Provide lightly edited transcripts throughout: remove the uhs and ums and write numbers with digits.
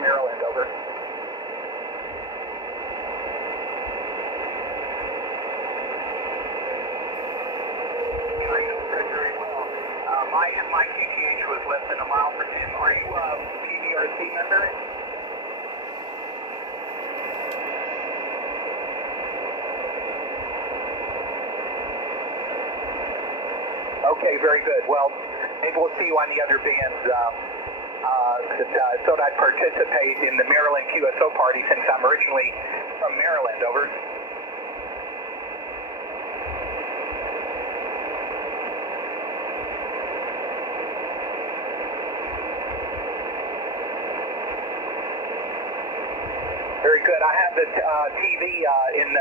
Maryland, over. Very well. My QTH was less than a mile for Tim. Are you a PDRC member? Okay, very good. Well, maybe we'll see you on the other bands. Thought I'd participate in the Maryland QSO party since I'm originally from Maryland, over. Very good. I have the TV in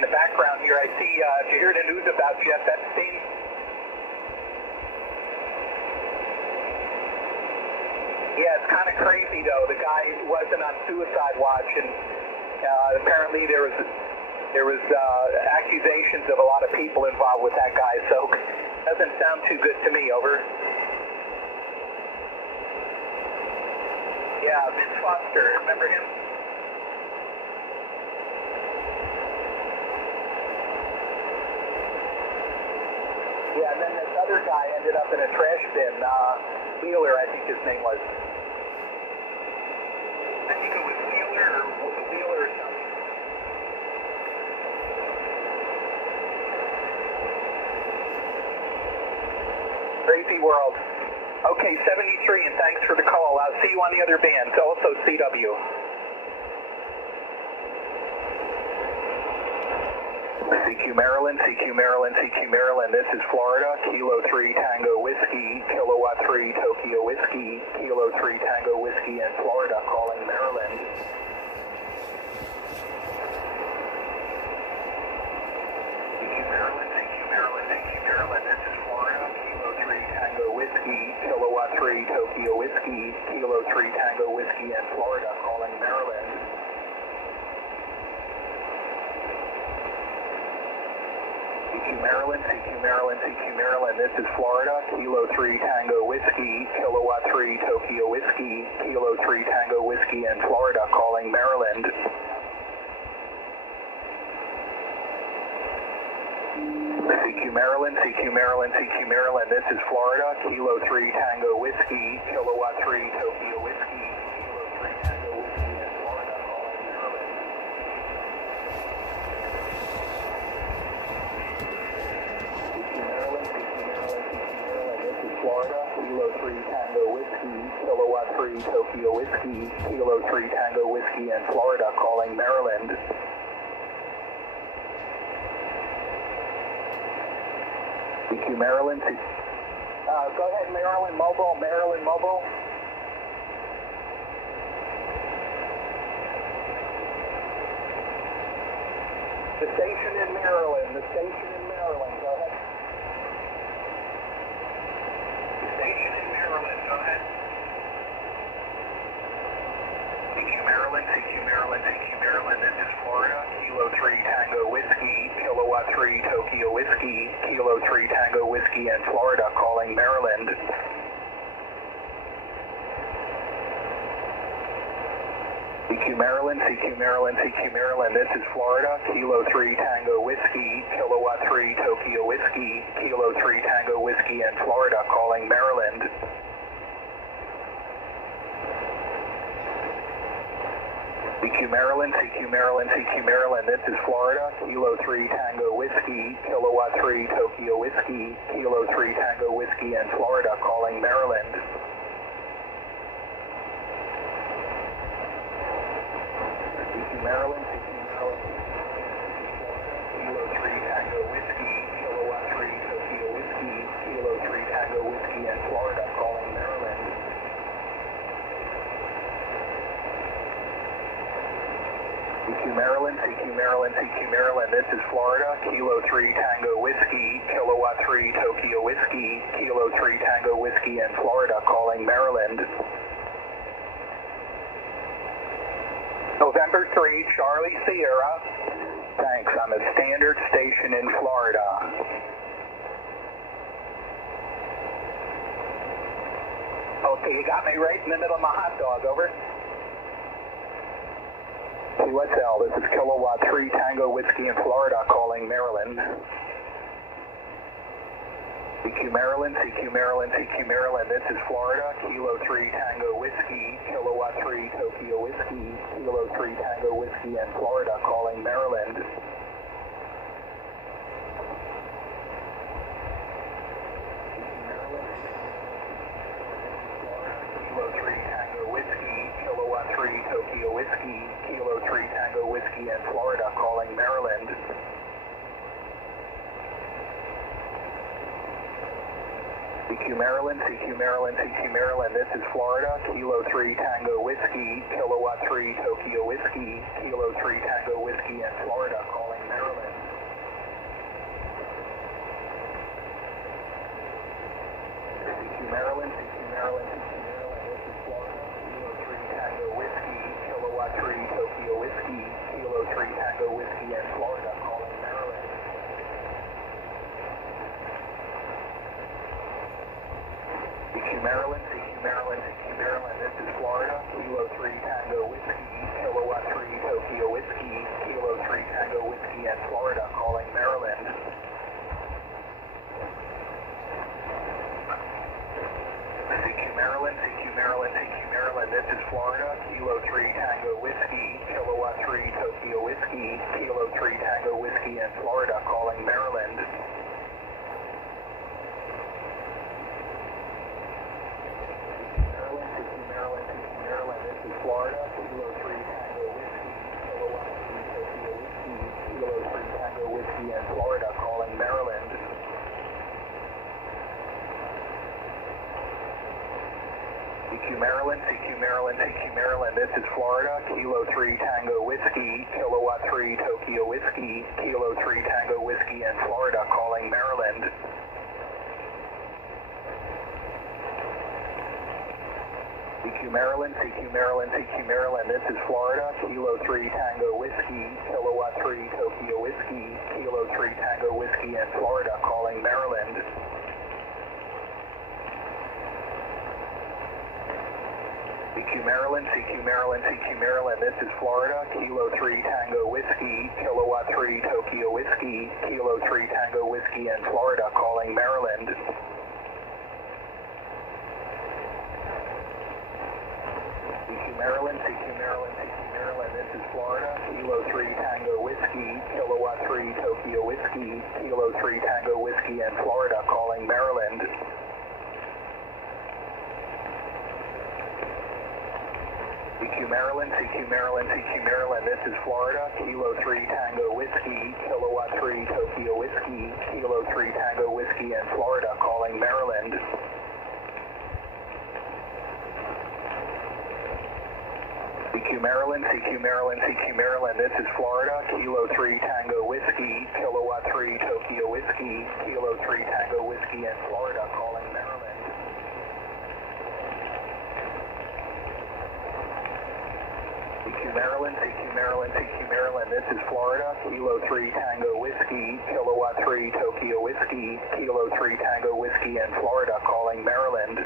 the background here. I see. Did you hear the news about Jeff Epstein? Yeah, it's kind of crazy though. The guy wasn't on suicide watch, and apparently there was accusations of a lot of people involved with that guy. So doesn't sound too good to me. Over. Yeah, Vince Foster. Remember him? Yeah, and then this other guy ended up in a trash bin. Wheeler, I think his name was. I think it was Wheeler or something. Crazy world. Okay, 73, and thanks for the call. I'll see you on the other bands, also CW. CQ Maryland, CQ Maryland, CQ Maryland. This is Florida. Kilo 3 Tango Whiskey, Kilowatt 3 Tokyo Whiskey, Kilo 3 Tango Whiskey in Florida, calling Maryland. CQ Maryland, CQ Maryland, CQ Maryland. This is Florida. Kilo 3 Tango Whiskey, Kilowatt 3 Tokyo Whiskey, Kilo 3 Tango Whiskey in Florida, calling Maryland. CQ Maryland, CQ Maryland, CQ Maryland. This is Florida. Kilo 3 Tango Whiskey, Kilowatt 3 Tokyo Whiskey, Kilo 3 Tango Whiskey in Florida, calling Maryland. CQ Maryland, CQ Maryland, CQ Maryland. This is Florida. Kilo 3 Tango Whiskey, Kilowatt 3 Tokyo Whiskey, Kilo 3 Tango Whiskey in Florida, calling Maryland. Florida, Kilo 3 Tango Whiskey, Kilowatt 3 Tokyo Whiskey, Kilo 3 Tango Whiskey in Florida, calling Maryland. CQ Maryland, go ahead, Maryland Mobile, Maryland Mobile. The station in Maryland, go ahead. Station in Maryland, go ahead. CQ Maryland, CQ Maryland, CQ Maryland, this is Florida. Kilo 3 Tango Whiskey, Kilowatt 3 Tokyo Whiskey, Kilo 3 Tango Whiskey in Florida, calling Maryland. CQ Maryland, CQ Maryland, CQ Maryland, this is Florida. Kilo 3 Tango Whiskey, Kilowatt 3 Tokyo Whiskey, Kilo 3 Tango Whiskey in Florida, calling Maryland. CQ Maryland, CQ Maryland, CQ Maryland, this is Florida. Kilo 3 Tango Whiskey, Kilowatt 3 Tokyo Whiskey, Kilo 3 Tango Whiskey in Florida, calling Maryland. Maryland, Kilo 3 Tango Whiskey, Kilowatt 3 Tokyo Whiskey, Kilo 3 Tango Whiskey in Florida, calling Maryland. CQ Maryland, CQ Maryland, CQ Maryland, this is Florida. Kilo 3 Tango Whiskey, Kilowatt 3 Tokyo Whiskey, Kilo 3 Tango Whiskey in Florida, calling Maryland. November 3, Charlie Sierra. Thanks, I'm a standard station in Florida. Okay, you got me right in the middle of my hot dog, over. QSL, this is Kilowatt 3 Tango Whiskey in Florida calling Maryland. CQ Maryland, CQ Maryland, CQ Maryland, this is Florida, Kilo 3 Tango Whiskey, Kilowatt 3 Tokyo Whiskey, Kilo 3 Tango Whiskey in Florida calling Maryland. Kilo 3 Tango Whiskey, Kilowatt 3 Tokyo Whiskey, Kilo 3 Tango Whiskey in Florida calling Maryland. CQ Maryland, CQ Maryland, CQ Maryland, this is Florida, Kilo 3 Tango Whiskey, Kilowatt 3 Tokyo Whiskey, Kilo 3 Tango Whiskey in Florida calling Maryland. CQ Maryland, CQ Maryland, CQ Maryland, this is Florida, Kilo 3 Tango Whiskey, Kilowatt 3 Tokyo Whiskey, Kilo 3 Tango Whiskey in Florida calling Maryland. CQ Maryland, CQ Maryland, CQ Maryland, this is Florida, Kilo 3 Tango Whiskey, Kilowatt 3 Tokyo Whiskey, Kilo 3 Tango Whiskey in Florida calling Maryland. CQ Maryland, CQ Maryland, CQ Maryland, this is Florida, Kilo 3 Tango Whiskey, Kilowatt 3 Tokyo Whiskey, Kilo 3 Tango Whiskey in Florida calling Maryland. Florida, Kilo 3 Tango Whiskey, Kilowatt 3 Tokyo Whiskey, Kilo 3 Tango Whiskey in Florida calling Maryland. CQ Maryland, CQ Maryland, CQ Maryland, this is Florida, Kilo 3 Tango Whiskey, Kilowatt 3 Tokyo Whiskey, Kilo 3 Tango Whiskey in Florida calling Maryland. CQ Maryland, CQ Maryland, CQ Maryland, this is Florida, Kilo 3 Tango Whiskey, Kilowatt 3 Tokyo Whiskey, Kilo 3 Tango Whiskey in Florida calling Maryland. CQ Maryland, CQ Maryland, CQ Maryland, this is Florida, Kilo 3 Tango Whiskey, Kilowatt 3 Tokyo Whiskey, Kilo 3 Tango Whiskey in Florida calling Maryland. Maryland, CQ Maryland, CQ Maryland, this is Florida, Kilo 3 Tango Whiskey, Kilowatt 3 Tokyo Whiskey, Kilo 3 Tango Whiskey in Florida calling Maryland. CQ Maryland, CQ Maryland, CQ Maryland, this is Florida, Kilo 3 Tango Whiskey, Kilowatt 3 Tokyo Whiskey, Kilo 3 Tango Whiskey in Florida calling Maryland. CQ Maryland, CQ Maryland, CQ Maryland, this is Florida, Kilo 3 Tango Whiskey, Kilowatt 3 Tokyo Whiskey, Kilo 3 Tango Whiskey in Florida calling Maryland. CQ Maryland, CQ Maryland, CQ Maryland, this is Florida, Kilo 3 Tango Whiskey, Kilowatt 3 Tokyo Whiskey, Kilo 3 Tango Whiskey in Florida calling Maryland.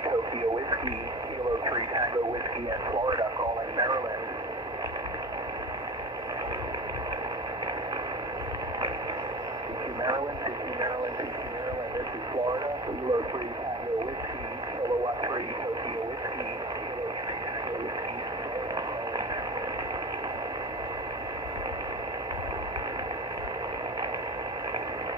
Tokyo Whiskey, Kilo 3 Tango Whiskey in Florida calling Maryland. CQ Maryland, CQ Maryland, CQ Maryland, this is Florida, Kilo 3 Tango Whiskey, Kilowatt 3 Tokyo Whiskey, Kilo 3 Tango Whiskey in Florida calling Maryland.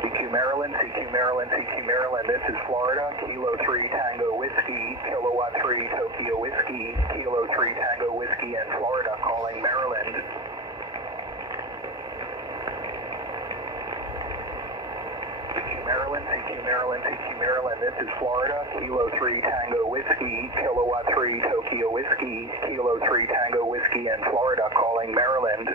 CQ Maryland, CQ Maryland, CQ Maryland, this is Florida, Kilo 3 Tango Whiskey, Kilowatt 3 Tokyo Whiskey, Kilo 3 Tango Whiskey in Florida calling Maryland. CQ Maryland, CQ Maryland, CQ Maryland, this is Florida, Kilo 3 Tango Whiskey, Kilowatt 3 Tokyo Whiskey, Kilo 3 Tango Whiskey in Florida calling Maryland.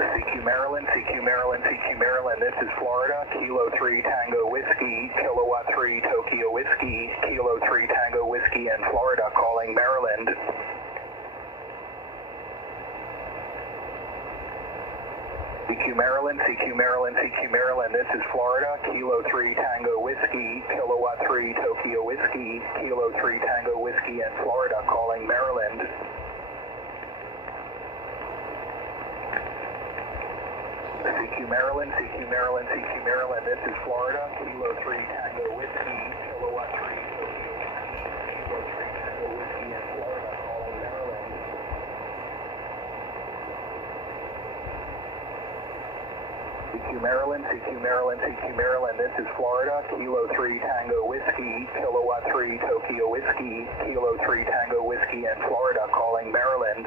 CQ Maryland, CQ Maryland, CQ Maryland, this is Florida, Kilo 3 Tango Whiskey, Kilowatt 3 Tokyo Whiskey, Kilo 3 Tango Whiskey in Florida. CQ Maryland, CQ Maryland, this is Florida, Kilo 3 Tango Whiskey, Kilowatt 3 Tokyo Whiskey, Kilo 3 Tango Whiskey in Florida, calling Maryland. CQ Maryland, CQ Maryland, CQ Maryland, this is Florida, Kilo 3 Tango Whiskey, Kilowatt 3 Tokyo Whiskey, Kilo 3 Tango Whiskey in Florida, calling Maryland. CQ Maryland, CQ Maryland, CQ Maryland, this is Florida, Kilo 3 Tango Whiskey, Kilowatt 3 Tokyo Whiskey, Kilo 3 Tango Whiskey in Florida, calling Maryland.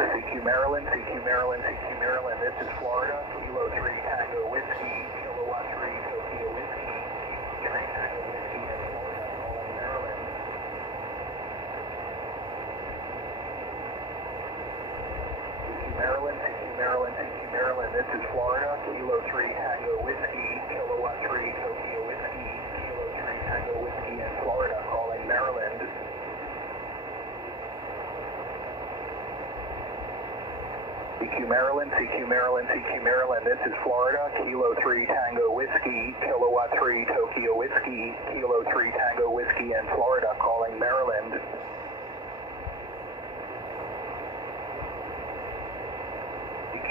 CQ Maryland, CQ Maryland, CQ Maryland, this is Florida, Kilo 3 Tango Whiskey, Kilowatt 3 Tokyo Whiskey, 3 Tango Whiskey in Florida, calling Maryland. Maryland, CQ Maryland, CQ Maryland, this is Florida, Kilo 3 Tango Whiskey, Kilowatt 3 Tokyo Whiskey, Kilo 3 Tango Whiskey in Florida, calling Maryland. CQ Maryland, CQ Maryland, CQ Maryland, this is Florida, Kilo 3 Tango Whiskey, Kilowatt 3 Tokyo Whiskey, Kilo 3 Tango Whiskey in Florida, calling Maryland.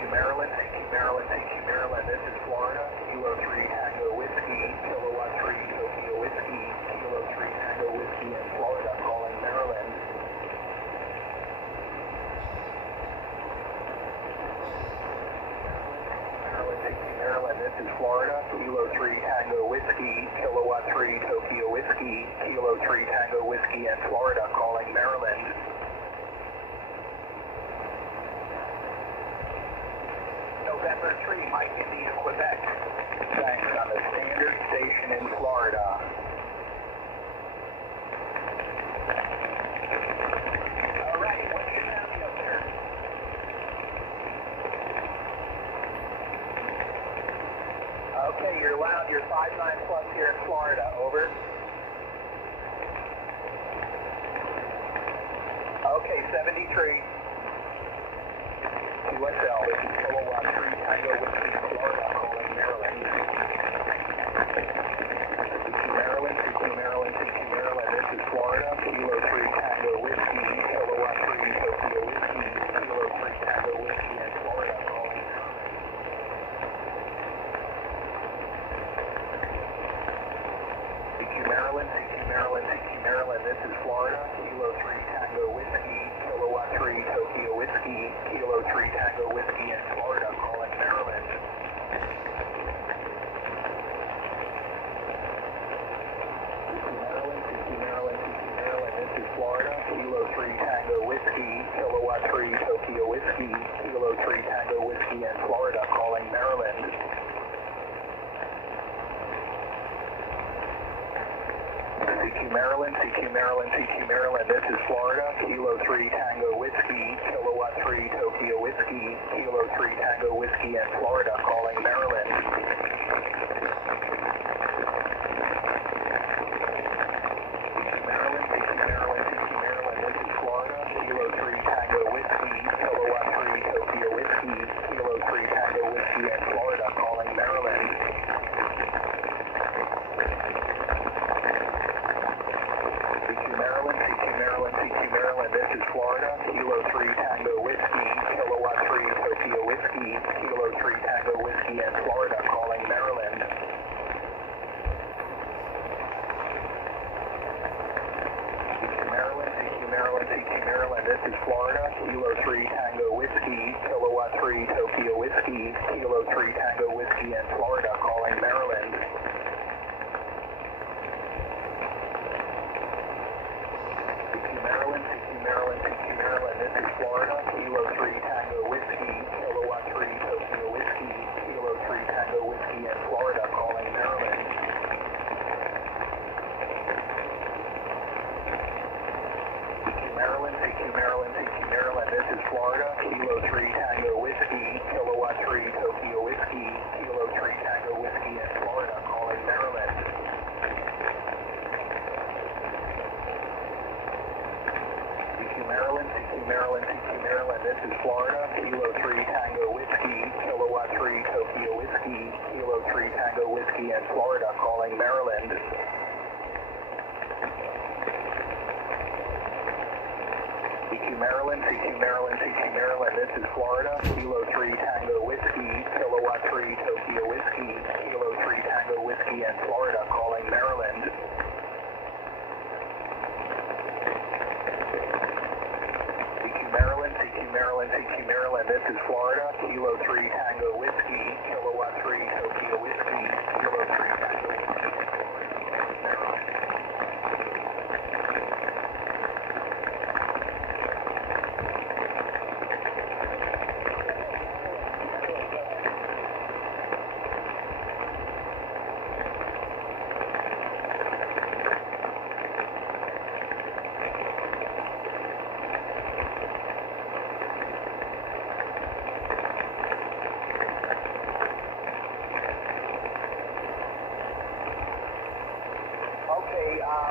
Maryland, CQ Maryland, CQ Maryland, this is Florida, Kilo 3 Tango Whiskey, Kilowatt 3 Tokyo Whiskey, Kilo 3 Tango Whiskey in Florida, calling Maryland. Maryland, CQ Maryland, this is Florida, Kilo 3 Tango Whiskey, Kilowatt 3 Tokyo Whiskey, Kilo 3 Tango Whiskey in Florida, calling Maryland. November 3, Mike India, Quebec. Thanks, on the standard station in Florida. All right, what's your sound up there? Okay, you're loud. You're 5.9 plus here in Florida. Over. Okay, 73. USL, this is Kilowatt 3 Tango Whiskey, Florida, calling Maryland. CQ Maryland, CQ Maryland, CQ Maryland, this is Florida, Kilo 3 Tango Whiskey, Kilowatt 3 Tokyo Whiskey, Kilo 3 Tango Whiskey in Florida, calling CQ Maryland, CQ Maryland, CQ Maryland, this is Florida, Kilo 3 Tango Whiskey, Kilowatt 3 Tokyo Whiskey, Kilo 3 Tango Whiskey in Florida, calling Maryland. Maryland, CQ Maryland, CQ Maryland, this is Florida, Kilo 3 Tango Whiskey, Kilowatt 3 Tokyo Whiskey, Kilo 3 Tango Whiskey in Florida, calling Maryland. CQ Maryland, CQ Maryland, CQ Maryland, this is Florida, Kilo 3 Tango Whiskey, Kilowatt 3 Tokyo Whiskey, Kilo 3 Tango Whiskey in Florida, calling Maryland. Maryland, CQ Maryland, CQ Maryland, this is Florida, Kilo 3 Tango Whiskey, Kilowatt 3 Tokyo Whiskey, Kilo 3 Tango Whiskey in Florida, calling Maryland. Maryland, CQ Maryland, CQ Maryland, this is Florida, Kilo 3 Tango Whiskey, Kilowatt 3 Tokyo Whiskey, Kilo 3 Tango Whiskey in Florida, calling Maryland. CQ Maryland, CQ Maryland, CQ Maryland, this is Florida, Kilo 3 Tango Whiskey, Kilowatt 3 Tokyo Whiskey, Kilo 3 Tango Whiskey in Florida, calling Maryland. Maryland, CQ Maryland, CQ Maryland, this is Florida, Kilo 3 Tango Whiskey, Kilowatt 3 Tokyo Whiskey, Kilo 3 Tango Whiskey in Florida, calling Maryland. CQ Maryland, CQ Maryland, CQ Maryland, this is Florida, Kilo 3 Tango Whiskey, Kilowatt 3 Tokyo Whiskey, Kilo 3 Tango this is Florida, Kilo 3 Tango Whiskey, Kilowatt 3 Tokyo Whiskey, Kilo 3 Tango Whiskey in Florida, calling Maryland. CQ Maryland, CQ Maryland, CQ Maryland, this is Florida, Kilo 3 Tango Whiskey, Kilowatt 3 Tokyo Whiskey, Kilo 3 Tango Whiskey in Florida, calling Maryland. Maryland, CQ Maryland, CQ Maryland, this is Florida, Kilo 3 Tango Whiskey, Kilowatt 3 Tokyo Whiskey, Kilo 3 Tango Whiskey, Maryland.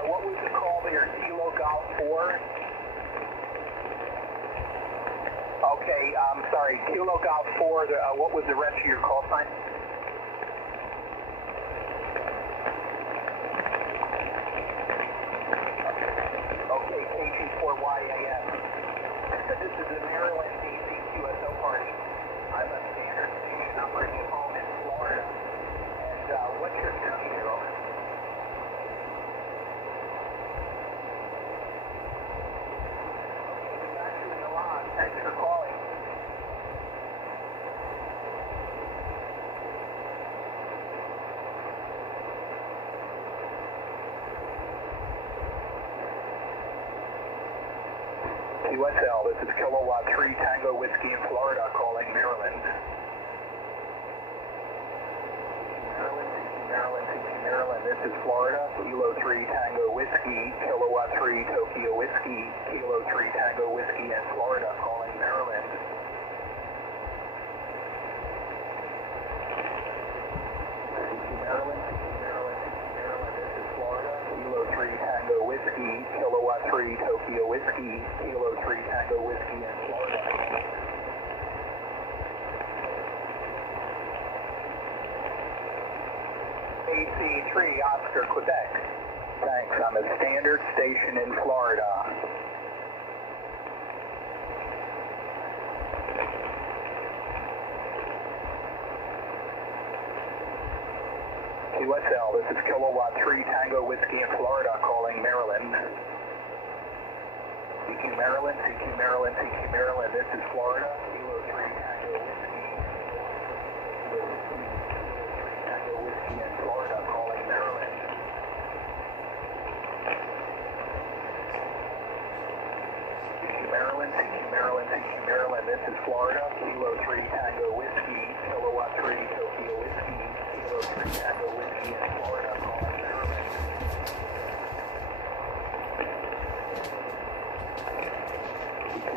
What was the call there? Kilo Golf 4? Okay, sorry, Kilo Golf 4, what was the rest of your call sign? Okay, KG4YAS. This is the Maryland DC QSO party. I'm a standard station operating home in Florida. And what's your county here, over? Thanks for calling. QSL, this is Kilowatt 3 Tango Whiskey in Florida, calling Maryland. Maryland, this is Florida, Kilo 3 Tango Whiskey, Kilowatt 3 Tokyo Whiskey, Kilo 3 Tango Whiskey in Florida, calling Maryland. Maryland, this is Florida, Kilo 3 Tango Whiskey, Kilowatt 3 Tokyo Whiskey, Kilo 3 Tango Whiskey in Florida. AC3 Oscar, Quebec. Thanks. I'm a standard station in Florida. QSL, this is Kilowatt 3 Tango Whiskey in Florida, calling Maryland. CQ Maryland, CQ Maryland, CQ Maryland, this is Florida, Kilo 3 Tango Whiskey. Tango Whiskey in Florida, calling Maryland. CQ Maryland, CQ Maryland, CQ Maryland, this is Florida, Kilo 3 Tango Whiskey, Kilowatt 3 Tokyo Whiskey, Kilo 3 Tango Whiskey in Florida, calling Maryland.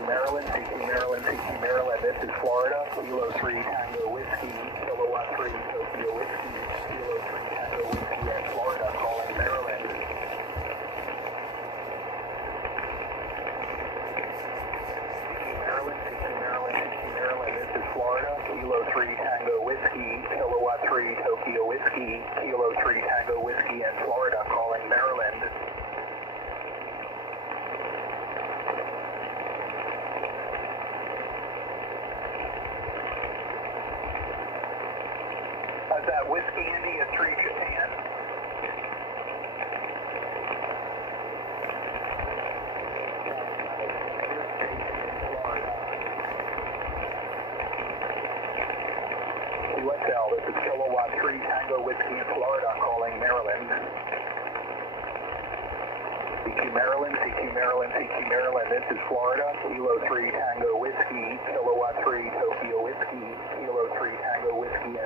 Maryland, CQ Maryland, CQ Maryland, this is Florida, Kilo 3 Tango Whiskey, Kilowatt 3 Tokyo Whiskey, Kilo 3 Tango Whiskey in Florida, calling Maryland. Maryland, CQ Maryland, CQ Maryland, this is Florida, Kilo 3 Tango Whiskey, Kilowatt 3 Tokyo Whiskey, Kilo 3 Tango Whiskey in Florida, calling Maryland. Is that Whiskey India 3 Japan? QSL, this is Kilowatt 3 Tango Whiskey in Florida, calling Maryland. CQ Maryland, CQ Maryland, CQ Maryland, this is Florida, Kilo 3 Tango Whiskey, Kilowatt 3 Tokyo Whiskey, Kilo 3 Tango Whiskey in